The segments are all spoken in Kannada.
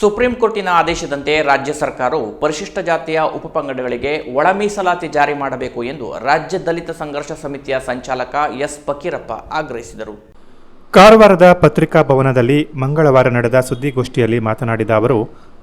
ಸುಪ್ರೀಂ ಕೋರ್ಟಿನ ಆದೇಶದಂತೆ ರಾಜ್ಯ ಸರ್ಕಾರವು ಪರಿಶಿಷ್ಟ ಜಾತಿಯ ಉಪಪಂಗಡಗಳಿಗೆ ಒಳ ಮೀಸಲಾತಿ ಜಾರಿ ಮಾಡಬೇಕು ಎಂದು ರಾಜ್ಯ ದಲಿತ ಸಂಘರ್ಷ ಸಮಿತಿಯ ಸಂಚಾಲಕ ಎಸ್ ಫಕೀರಪ್ಪ ಆಗ್ರಹಿಸಿದರು. ಕಾರವಾರದ ಪತ್ರಿಕಾ ಭವನದಲ್ಲಿ ಮಂಗಳವಾರ ನಡೆದ ಸುದ್ದಿಗೋಷ್ಠಿಯಲ್ಲಿ ಮಾತನಾಡಿದ ಅವರು,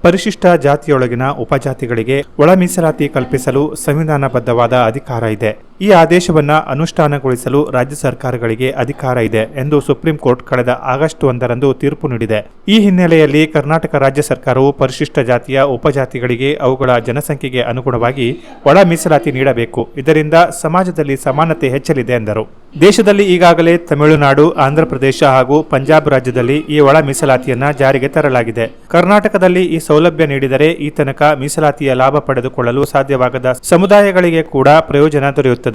ಪರಿಶಿಷ್ಟ ಜಾತಿಯೊಳಗಿನ ಉಪಜಾತಿಗಳಿಗೆ ಒಳ ಮೀಸಲಾತಿ ಕಲ್ಪಿಸಲು ಸಂವಿಧಾನಬದ್ಧವಾದ ಅಧಿಕಾರ ಇದೆ. ಈ ಆದೇಶವನ್ನು ಅನುಷ್ಠಾನಗೊಳಿಸಲು ರಾಜ್ಯ ಸರ್ಕಾರಗಳಿಗೆ ಅಧಿಕಾರ ಇದೆ ಎಂದು ಸುಪ್ರೀಂ ಕೋರ್ಟ್ ಕಳೆದ ಆಗಸ್ಟ್ ಒಂದರಂದು ತೀರ್ಪು ನೀಡಿದೆ. ಈ ಹಿನ್ನೆಲೆಯಲ್ಲಿ ಕರ್ನಾಟಕ ರಾಜ್ಯ ಸರ್ಕಾರವು ಪರಿಶಿಷ್ಟ ಜಾತಿಯ ಉಪಜಾತಿಗಳಿಗೆ ಅವುಗಳ ಜನಸಂಖ್ಯೆಗೆ ಅನುಗುಣವಾಗಿ ಒಳ ಮೀಸಲಾತಿ ನೀಡಬೇಕು. ಇದರಿಂದ ಸಮಾಜದಲ್ಲಿ ಸಮಾನತೆ ಹೆಚ್ಚಲಿದೆ ಎಂದರು. ದೇಶದಲ್ಲಿ ಈಗಾಗಲೇ ತಮಿಳುನಾಡು, ಆಂಧ್ರಪ್ರದೇಶ ಹಾಗೂ ಪಂಜಾಬ್ ರಾಜ್ಯದಲ್ಲಿ ಈ ಒಳ ಮೀಸಲಾತಿಯನ್ನ ಜಾರಿಗೆ ತರಲಾಗಿದೆ. ಕರ್ನಾಟಕದಲ್ಲಿ ಈ ಸೌಲಭ್ಯ ನೀಡಿದರೆ ಈ ತನಕ ಮೀಸಲಾತಿಯ ಲಾಭ ಪಡೆದುಕೊಳ್ಳಲು ಸಾಧ್ಯವಾಗದ ಸಮುದಾಯಗಳಿಗೆ ಕೂಡ ಪ್ರಯೋಜನ ದೊರೆಯುತ್ತದೆ.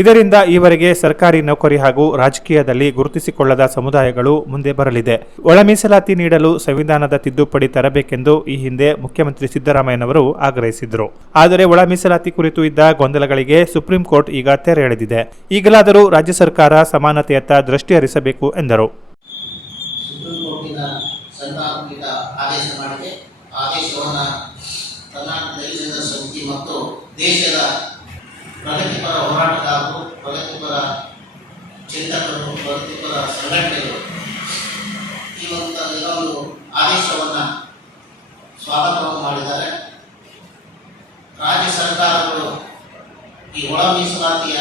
ಇದರಿಂದ ಈವರೆಗೆ ಸರ್ಕಾರಿ ನೌಕರಿ ಹಾಗೂ ರಾಜಕೀಯದಲ್ಲಿ ಗುರುತಿಸಿಕೊಳ್ಳದ ಸಮುದಾಯಗಳು ಮುಂದೆ ಬರಲಿದೆ. ಒಳ ಮೀಸಲಾತಿ ನೀಡಲು ಸಂವಿಧಾನದ ತಿದ್ದುಪಡಿ ತರಬೇಕೆಂದು ಈ ಹಿಂದೆ ಮುಖ್ಯಮಂತ್ರಿ ಸಿದ್ದರಾಮಯ್ಯನವರು ಆಗ್ರಹಿಸಿದ್ರು. ಆದರೆ ಒಳ ಮೀಸಲಾತಿ ಕುರಿತು ಇದ್ದ ಗೊಂದಲಗಳಿಗೆ ಸುಪ್ರೀಂ ಕೋರ್ಟ್ ಈಗ ತೆರೆ ಎಳೆದಿದೆ. ಈಗಲಾದರೂ ರಾಜ್ಯ ಸರ್ಕಾರ ಸಮಾನತೆಯತ್ತ ದೃಷ್ಟಿ ಹರಿಸಬೇಕು ಎಂದರು. ಆದೇಶವನ್ನು ಕರ್ನಾಟಕ ಸಮಿತಿ ಮತ್ತು ದೇಶದ ಪ್ರಗತಿಪರ ಹೋರಾಟಗಾರರು ಪ್ರಗತಿಪರ ಚಿಂತಕರು ಪ್ರಗತಿಪರ ಸಂಘಟನೆಗಳು. ಈ ಒಂದು ಇದೊಂದು ಆದೇಶವನ್ನು ಸ್ವಾಗತವನ್ನು ಮಾಡಿದ್ದಾರೆ. ರಾಜ್ಯ ಸರ್ಕಾರಗಳು ಈ ಒಳ ಮೀಸಲಾತಿಯ,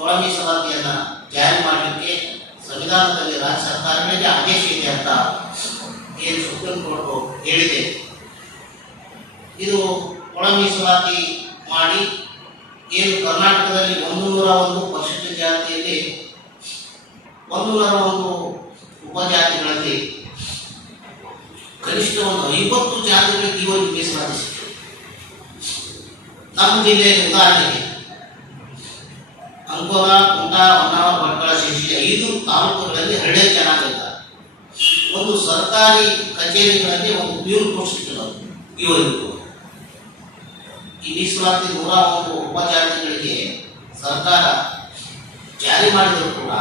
ಒಳ ಮೀಸಲಾತಿಯನ್ನು ಜಾರಿ ಮಾಡಲಿಕ್ಕೆ ಸಂವಿಧಾನದಲ್ಲಿ ರಾಜ್ಯ ಸರ್ಕಾರಗಳಿಗೆ ಆದೇಶ ಇದೆ ಅಂತ ಏನು ಸುಪ್ರೀಂ ಕೋರ್ಟ್ ಹೇಳಿದೆ. ಇದು ಒಳ ಮೀಸಲಾತಿ ಮಾಡಿ ಏನು ಕರ್ನಾಟಕದಲ್ಲಿ ಒಂದು ಒಂದು ಪರಿಶಿಷ್ಟ ಜಾತಿಯಲ್ಲಿ ಒಂದು ನೂರ ಒಂದು ಉಪಜಾತಿಗಳಲ್ಲಿ ಕನಿಷ್ಠ ಒಂದು ಐವತ್ತು ಜಾತಿಗಳಿಗೆ ಇವರಿಗೆ ಮೀಸಲಾತಿ ನಮ್ಮ ಜಿಲ್ಲೆಯಲ್ಲಿ ಉದಾಹರಣೆಗೆ, ಅಂಕೋಲ ಕುಂಟಾ ಹೊನ್ನಾವರ, ಭಟ್ಕಳ ಶಿರ್ಸಿ ಐದು ತಾಲೂಕುಗಳಲ್ಲಿ ಹಳ್ಳಿ ಜನಾಂಗ ಒಂದು ಸರ್ಕಾರಿ ಕಚೇರಿಗಳಲ್ಲಿ ಒಂದು ಪ್ಯೂರ್ ಪೋಸ್ಟ್ ಇವರಿಗೂ ಈ ಮೀಸಲಾತಿ ನೂರ ಒಂದು ಉಪಜಾತಿಗಳಿಗೆ ಸರ್ಕಾರ ಜಾರಿ ಮಾಡಿದರೂ ಕೂಡ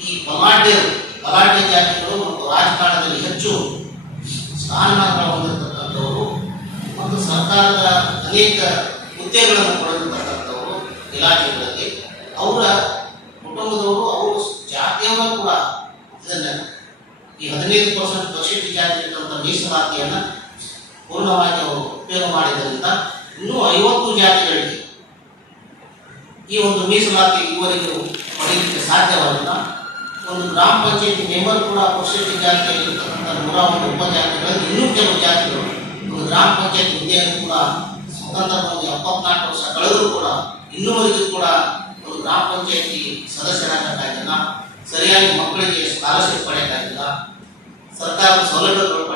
ಈ ಬಲಾಢ್ಯರು ಬಲಾಢ್ಯ ಜಾತಿಗಳು ಮತ್ತು ರಾಜಕಾರಣದಲ್ಲಿ ಹೆಚ್ಚು ಸ್ಥಾನಮಾನಗಳು ಹೊಂದಿರತಕ್ಕಂಥವರು ಮತ್ತು ಸರ್ಕಾರದ ಅನೇಕ ಹುದ್ದೆಗಳನ್ನು ಪಡೆದಿರ್ತಕ್ಕಂಥವರು ಇಲಾಖೆಗಳಲ್ಲಿ ಅವರ ಕುಟುಂಬದವರು, ಅವರು ಜಾತಿಯವರು ಕೂಡ ಇದನ್ನು ಈ ಹದಿನೈದು ಪರ್ಸೆಂಟ್ ಪರಿಶಿಷ್ಟ ಜಾತಿ ಮೀಸಲಾತಿಯನ್ನು ಪೂರ್ಣವಾಗಿ ಅವರು ಉಪಯೋಗ ಮಾಡಿದ್ದರಿಂದ ಇನ್ನೂ ಐವತ್ತು ಜಾತಿಗಳಿಗೆ ಈ ಒಂದು ಮೀಸಲಾತಿ ಇವರಿಗೆ ಪಡೆಯಲಿಕ್ಕೆ ಸಾಧ್ಯವಾಗಿಲ್ಲ ಒಂದು ಗ್ರಾಮ ಪಂಚಾಯತಿ ಮೆಂಬರ್ ಕೂಡ ಪರಿಶಿಷ್ಟ ಜಾತಿಯಲ್ಲಿರ್ತಕ್ಕಂಥ ನೂರ ಒಂದು ಉಪಜಾತಿಗಳಲ್ಲಿ ಇನ್ನೂ ಕೆಲವು ಜಾತಿಗಳು ಒಂದು ಗ್ರಾಮ ಪಂಚಾಯತ್ ಹುದ್ದೆಯನ್ನು ಕೂಡ ಸ್ವತಂತ್ರ ಒಂದು ಎಪ್ಪತ್ನಾಲ್ಕು ವರ್ಷ ಕಳೆದರೂ ಕೂಡ ಇನ್ನೂವರೆಗೂ ಕೂಡ ಒಂದು ಗ್ರಾಮ ಪಂಚಾಯತಿ ಸದಸ್ಯರಾಗಕ್ಕಾಗಿಲ್ಲ. ಸರಿಯಾಗಿ ಮಕ್ಕಳಿಗೆ ಸ್ಕಾಲರ್ಶಿಪ್ ಪಡೆಯೋಕ್ಕಾಗಿಲ್ಲ. ಸರ್ಕಾರದ ಸೌಲಭ್ಯಗಳು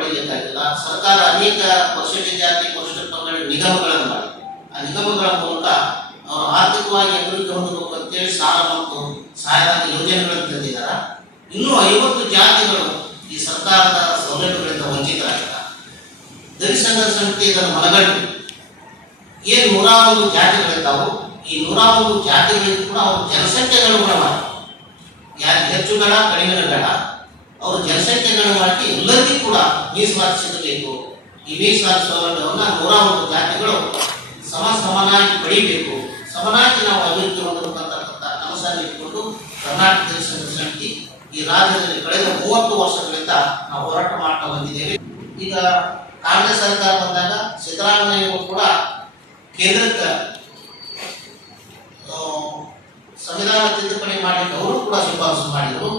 ಜಾತಿ ಪಂಗಡ ನಿಗಮಗಳನ್ನು ಮಾಡಿದೆ ಆ ನಿಗಮಗಳ ಮೂಲಕ ಅವರು ಆರ್ಥಿಕವಾಗಿ ಅಭಿವೃದ್ಧಿ ಹೊಂದಬೇಕು ಅಂತೇಳಿ ಸಾಲ ಮತ್ತು ಸಹಾಯಧನ ಯೋಜನೆಗಳನ್ನು ತಂದಿದ್ದಾರೆ. ಇನ್ನೂ ಐವತ್ತು ಜಾತಿಗಳು ಈ ಸರ್ಕಾರದ ಸೌಲಭ್ಯಗಳಿಂದ ವಂಚಿತರಾಗಿದ್ದಾರೆ. ದಲಿತ ಸಂಘದ ಸಮಿತಿ ಇದನ್ನು ಮನಗಂಡು ಏನು ನೂರ ಜಾತಿಗಳಿದ್ದಾವು ಈ ನೂರ ಜಾತಿಗಳಿಂದ ಕೂಡ ಅವರು ಜನಸಂಖ್ಯೆಗಳು ಕೂಡ ಮಾಡಿ ಯಾರು ಹೆಚ್ಚು ಬೇಡ, ಕಡಿಮೆ ಬೇಡ. ಅವರು ಜನಸಂಖ್ಯೆಗಳನ್ನು ಮಾಡಿ ಎಲ್ಲರಿಗೂ ಕೂಡ ಮೀಸಲಾತಿ ಮೀಸಲಾತಿ ಸೌಲಭ್ಯವನ್ನು ನೂರ ಒಂದು ಜಾತಿಗಳು ಸಮ ಸಮನಾಗಿ ಪಡಿಬೇಕು ಸಮನಾಗಿ ನಾವು ಅಭಿವೃದ್ಧಿ ಹೊಂದಬೇಕಂತಕ್ಕಂಥ ಕನಸನ್ನು ಇಟ್ಕೊಂಡು ಕರ್ನಾಟಕ ಸಂಘ ಈ ರಾಜ್ಯದಲ್ಲಿ ಕಳೆದ ಮೂವತ್ತು ವರ್ಷಗಳಿಂದ ನಾವು ಹೋರಾಟ ಮಾಡ್ತಾ ಬಂದಿದ್ದೇವೆ. ಈಗ ಕಾಂಗ್ರೆಸ್ ಸರ್ಕಾರ ಬಂದಾಗ ಸಿದ್ದರಾಮಯ್ಯ ಕೂಡ ಕೇಂದ್ರಕ್ಕೆ ಸಂವಿಧಾನ ತಿದ್ದುಪಡಿ ಮಾಡಲಿಕ್ಕೆ ಅವರು ಕೂಡ ಶಿಫಾರಸು ಮಾಡಿದರು.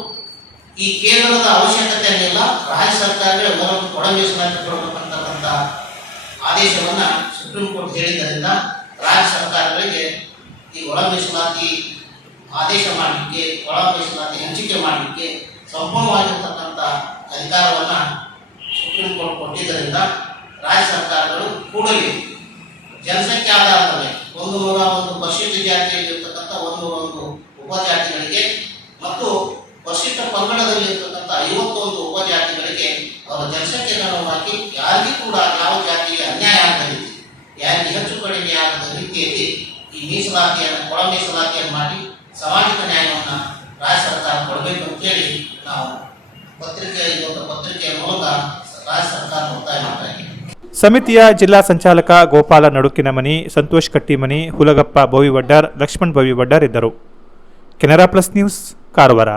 ಈ ಕೇಂದ್ರದ ಅವಶ್ಯಕತೆ ಏನಿಲ್ಲ, ರಾಜ್ಯ ಒಳ ಮೀಸಲಾತಿ ಕೊಡಬೇಕಂತಕ್ಕಂಥ ಆದೇಶವನ್ನ ಸುಪ್ರೀಂ ಕೋರ್ಟ್ ಹೇಳಿದ್ದರಿಂದ ರಾಜ್ಯ ಸರ್ಕಾರಗಳಿಗೆ ಈ ಒಳ ಮೀಸಲಾತಿ ಆದೇಶ ಮಾಡಲಿಕ್ಕೆ ಒಳ ಮೀಸಲಾತಿ ಹಂಚಿಕೆ ಮಾಡಲಿಕ್ಕೆ ಸಂಪೂರ್ಣವಾಗಿರ್ತಕ್ಕಂಥ ಅಧಿಕಾರವನ್ನು ಸುಪ್ರೀಂ ಕೋರ್ಟ್ ಕೊಟ್ಟಿದ್ದರಿಂದ ರಾಜ್ಯ ಸರ್ಕಾರಗಳು ಕೂಡಲೇ ಜನಸಂಖ್ಯೆ ಆಧಾರದ ಮೇಲೆ ಒಂದು ನೂರ ಒಂದು ಪರಿಶಿಷ್ಟ ಜಾತಿಯಲ್ಲಿರ್ತಕ್ಕಂಥ ಒಂದು ಒಂದು ಉಪಜಾತಿಗಳಿಗೆ ಮತ್ತು ಪರಿಶಿಷ್ಟ ಪಂಗಡದಲ್ಲಿ ಇರ್ತಕ್ಕಂಥ ಐವತ್ತೊಂದು ಉಪಜಾತಿಗಳಿಗೆ ಅವರ ಜನಸಂಖ್ಯೆ ಹಾಕಿ ಯಾರಿಗೂ ಕೂಡ ಯಾವ ಜಾತಿಗೆ ಅನ್ಯಾಯ ಆಗದ ರೀತಿ ಯಾರಿಗೆ ಹೆಚ್ಚು ಕಡಿಮೆ ಆಗದ ರೀತಿಯಲ್ಲಿ ಈ ಮೀಸಲಾತಿಯನ್ನು ಒಳ ಮೀಸಲಾತಿಯನ್ನು ಮಾಡಿ ಸಾಮಾಜಿಕ ನ್ಯಾಯವನ್ನು ರಾಜ್ಯ ಸರ್ಕಾರ ಕೊಡಬೇಕು ಅಂತೇಳಿ ನಾವು ಪತ್ರಿಕೆ ಇವತ್ತು ಪತ್ರಿಕೆಯ ಮೂಲಕ ರಾಜ್ಯ ಸರ್ಕಾರ ಒತ್ತಾಯ ಮಾಡ್ತಾ ಇದ್ದೀವಿ ಸಮಿತಿಯ ಜಿಲ್ಲಾ ಸಂಚಾಲಕ ಗೋಪಾಲ ನಡುಕಿನಮನಿ, ಸಂತೋಷ್ ಕಟ್ಟಿಮನಿ, ಹುಲಗಪ್ಪ ಬೋವಿವಡ್ಡರ್ ಲಕ್ಷ್ಮಣ್ ಬೋವಿವಡ್ಡರ್ ಇದ್ದರು. Canara plus news, Karwar.